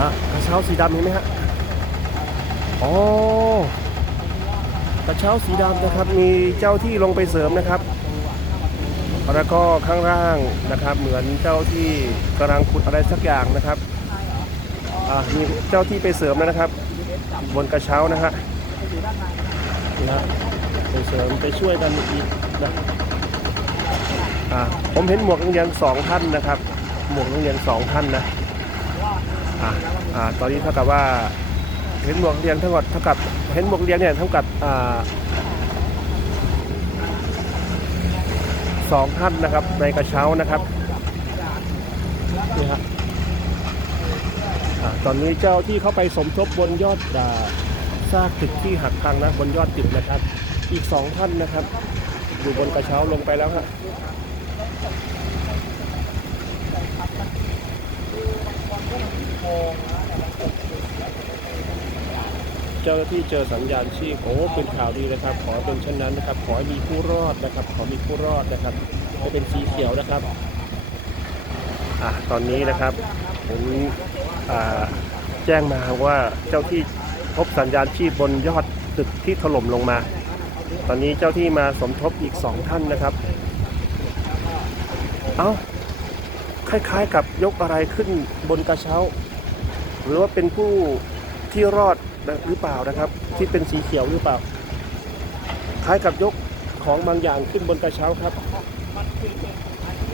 อะกระเช้าสีดำเห็นไหมฮะอ๋อกระเช้าสีดำนะครับมีเจ้าที่ลงไปเสริมนะครับแล้วก็ข้างล่างนะครับ เหมือนเจ้าที่กำลังขุดอะไรสักอย่างนะครับอ่ามีเจ้าที่ไปเสริมแล้วนะครับ บนกระเช้านะฮะนะไปเสริมไปช่วยกันอีกนะอ่าผมเห็นหมวกนักเรียนสองท่านนะครับ หมวกนักเรียนสองท่านนะ ตอนนี้เท่ากับว่าเห็นหมวกเรียนเท่ากับเท่ากับเห็นหมวกเรียนเนี่ยเท่ากับอสองท่านนะครับในกระเช้านะครับนี่ฮะตอนนี้เจ้าที่เข้าไปสมทบบนยอดอ่าซากตึกที่หักพังนะบนยอดตึกนะครับ อีกสองท่านนะครับ อยู่บนกระเช้าลงไปแล้วฮะ เจ้าหน้าที่เจอสัญญาณชีพโอ้เป็นข่าวดีนะครับ ขอเป็นเช่นนั้นนะครับ ขอมีผู้รอดนะครับ ขอมีผู้รอดนะครับให้เป็นสีเขียวนะครับอะตอนนี้นะครับผมอ่าแจ้งมาว่าเจ้าที่พบสัญญาณชีพบนยอดตึกที่ถล่มลงมา ตอนนี้เจ้าที่มาสมทบอีกสองท่านนะครับ เอ้าคล้ายๆกับยกอะไรขึ้นบนกระเช้า หรือว่าเป็นผู้ ที่รอดหรือเปล่านะครับ ที่เป็นสีเขียวหรือเปล่า คล้ายกับยกของบางอย่างขึ้นบนกระเช้าครับ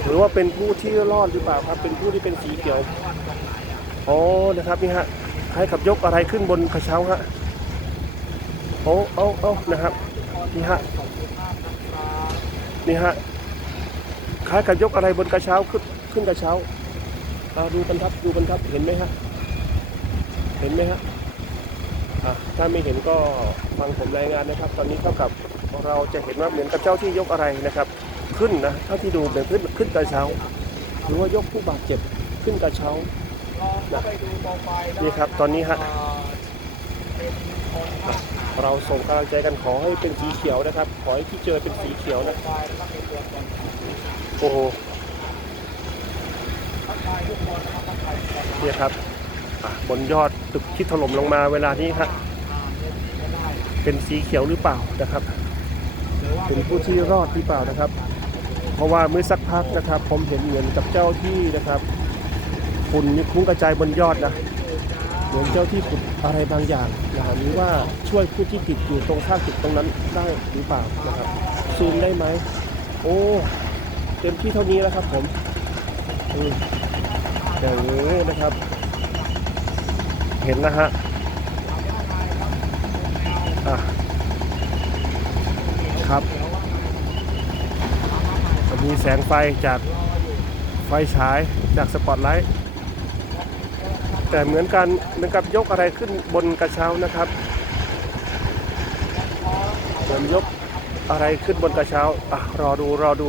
หรือว่าเป็นผู้ที่รอดหรือเปล่าครับ เป็นผู้ที่เป็นสีเขียวโอ้นะครับนี่ฮะคล้ายกับยกอะไรขึ้นบนกระเช้าฮะโอ้เอาเอานะครับนี่ฮะนี่ฮะคล้ายกับยกอะไรบนกระเช้าขึ้นขึ้นกระเช้าอ่าดูกันครับดูกันครับเห็นไหมฮะเห็นไหมฮะ ถ้าไม่เห็นก็ฟังผมรายงานนะครับ ตอนนี้เท่ากับเราจะเห็นว่าเหมือนกับเจ้าที่ยกอะไรนะครับ ขึ้นนะเท่าที่ดูเหมือนขึ้นขึ้นกระเช้า หรือว่ายกผู้บาดเจ็บขึ้นกระเช้านะนี่ครับตอนนี้ฮะเราส่งกำลังใจกันขอให้เป็นสีเขียวนะครับ ขอให้ที่เจอเป็นสีเขียวนะโอ้โหเนี่ยครับ บนยอดตึกที่ถล่มลงมาเวลานี้ฮะเป็นสีเขียวหรือเปล่านะครับ เป็นผู้ที่รอดหรือเปล่านะครับ เพราะว่าเมื่อสักพักนะครับ ผมเห็นเหมือนกับเจ้าที่นะครับฝุ่นนี่คุ้งกระจายบนยอดนะเหมือนเจ้าที่ขุดอะไรบางอย่างนะหรือว่าช่วยผู้ที่ติดอยู่ตรงข้างตึกตรงนั้นได้หรือเปล่านะครับซูมได้ไหมโอ้เต็มที่เท่านี้แล้วครับผมอืมอย่างนี้นะครับ เห็นนะฮะครับมีแสงไฟจากไฟฉายจากสปอตไลท์แต่เหมือนกันเหมือนกับยกอะไรขึ้นบนกระเช้านะครับเหมือนยกอะไรขึ้นบนกระเช้าอะรอดูรอดู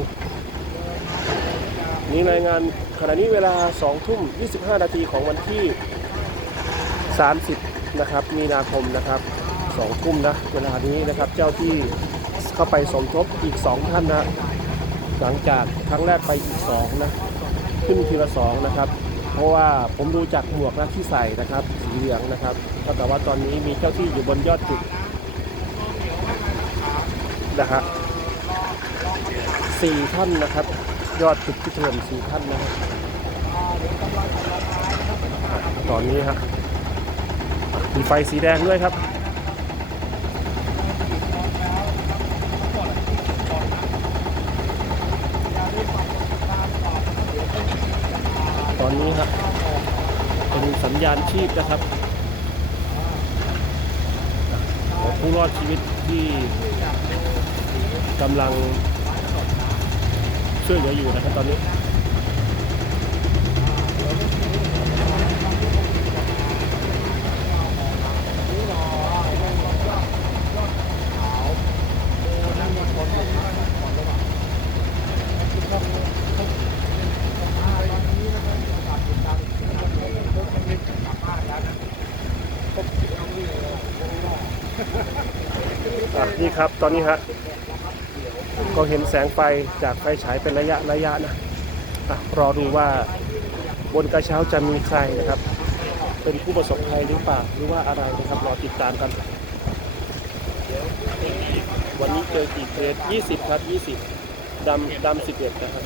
นี่รายงานขณะนี้เวลา2ทุ่ม25 นาทีของวันที่ 30 นะครับ มีนาคมนะครับ2ทุ่มนะเวลานี้นะครับเจ้าที่เข้าไปสมทบอีก 2 ท่านนะหลังจากครั้งแรกไปอีก2นะขึ้นทีละ2นะครับเพราะว่าผมดูจากหมวกนะที่ใส่นะครับสีเหลืองนะครับก็แต่ว่าตอนนี้มีเจ้าที่อยู่บนยอดตึกนะฮะสี่ท่านนะครับ ยอดตึกที่ถล่มสี่ท่านนะครับตอนนี้ฮะ มีไฟสีแดงด้วยครับ ตอนนี้ครับเป็นสัญญาณชีพนะครับของผู้รอดชีวิตที่กำลังช่วยเหลืออยู่นะครับตอนนี้ นี่ครับ ตอนนี้ฮะก็เห็นแสงไฟจากไฟฉายเป็นระยะระยะนะอะรอดูว่าบนกระเช้าจะมีใครนะครับ เป็นผู้ประสบภัยหรือเปล่าหรือว่าอะไรนะครับรอติดตามกัน วันนี้เจอกี่เคส20 ครับ 20ดำดำ11 นะครับ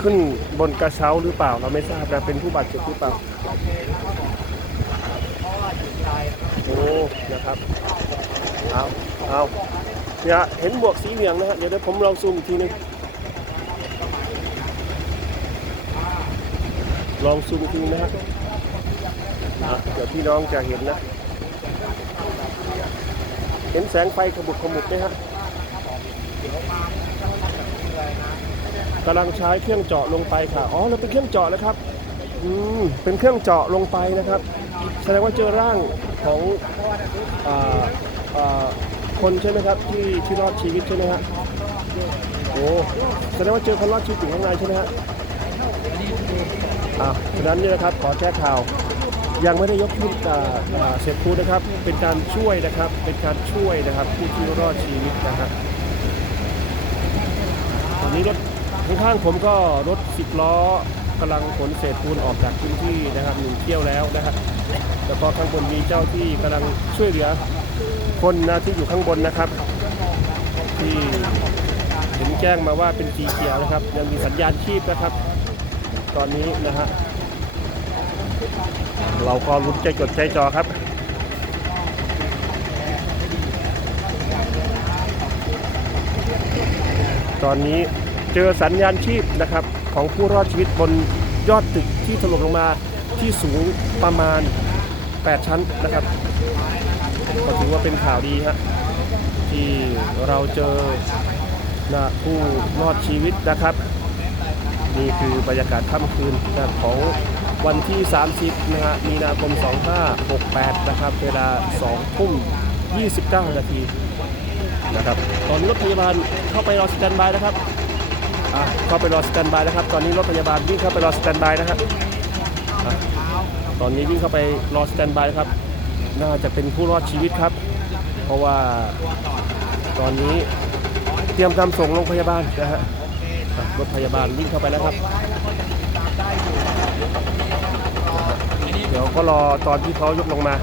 ขึ้นบนกระเช้าหรือเปล่า เราไม่ทราบนะเป็นผู้บาดเจ็บหรือเปล่าโอ้นะครับเอาเอาเนี่ยเห็นบวกสีเหลืองนะฮะเดี๋ยวเดี๋ยวผมลองซูมอีกทีนึงลองซูมอีกทีนะฮะเดี๋ยวพี่น้องจะเห็นนะ เห็นแสงไฟขมุกขมุกไหมฮะ กำลังใช้เครื่องเจาะลงไปค่ะ อ๋อเราเป็นเครื่องเจาะนะครับ อืม เป็นเครื่องเจาะลงไปนะครับ แสดงว่าเจอร่างของออคนใช่ไหมครับที่ที่รอดชีวิตใช่ไหมฮะ โอ้ แสดงว่าเจอคนรอดชีวิตอยู่ข้างในใช่ไหมฮะ อ่าฉะนั้นเนี่ยนะครับขอแจ้งข่าว ยังไม่ได้ยกขึ้นอ่าอ่าเสร็จพูดนะครับ เป็นการช่วยนะครับ เป็นการช่วยนะครับผู้ที่รอดชีวิตนะครับ ตอนนี้รถ ข้างผมก็รถสิบล้อกำลังขนเศษปูนออกจากพื้นที่นะครับหนึ่งเที่ยวแล้วนะครับแล้วก็ข้างบนมีเจ้าที่กำลังช่วยเหลือคนนะที่อยู่ข้างบนนะครับ ที่เห็นแจ้งมาว่าเป็นสีเขียวนะครับ ยังมีสัญญาณชีพนะครับ ตอนนี้นะฮะเราก็ลุ้นใจจดใจจอครับตอนนี้ เจอสัญญาณชีพนะครับของผู้รอดชีวิตบนยอดตึกที่ถล่มลงมาที่สูงประมาณ 8 ชั้นนะครับก็ถือว่าเป็นข่าวดีฮะที่เราเจอนะผู้รอดชีวิตนะครับ นี่คือบรรยากาศค่ำคืนนะของวันที่ 30 นะฮะ มีนาคม 2568 นะครับ เวลา 2 ทุ่ม 29 นาทีนะครับ ตอนรถพยาบาลเข้าไปรอสแตนบายนะครับ เข้าไปรอสแตนบายนะครับ ตอนนี้รถพยาบาลวิ่งเข้าไปรอสแตนบายนะครับตอนนี้วิ่งเข้าไปรอสแตนบายครับ น่าจะเป็นผู้รอดชีวิตครับ เพราะว่าตอนนี้เตรียมนำส่งโรงพยาบาลนะฮะรถพยาบาลวิ่งเข้าไปแล้วครับ เดี๋ยวก็รอตอนที่เขายกลงมา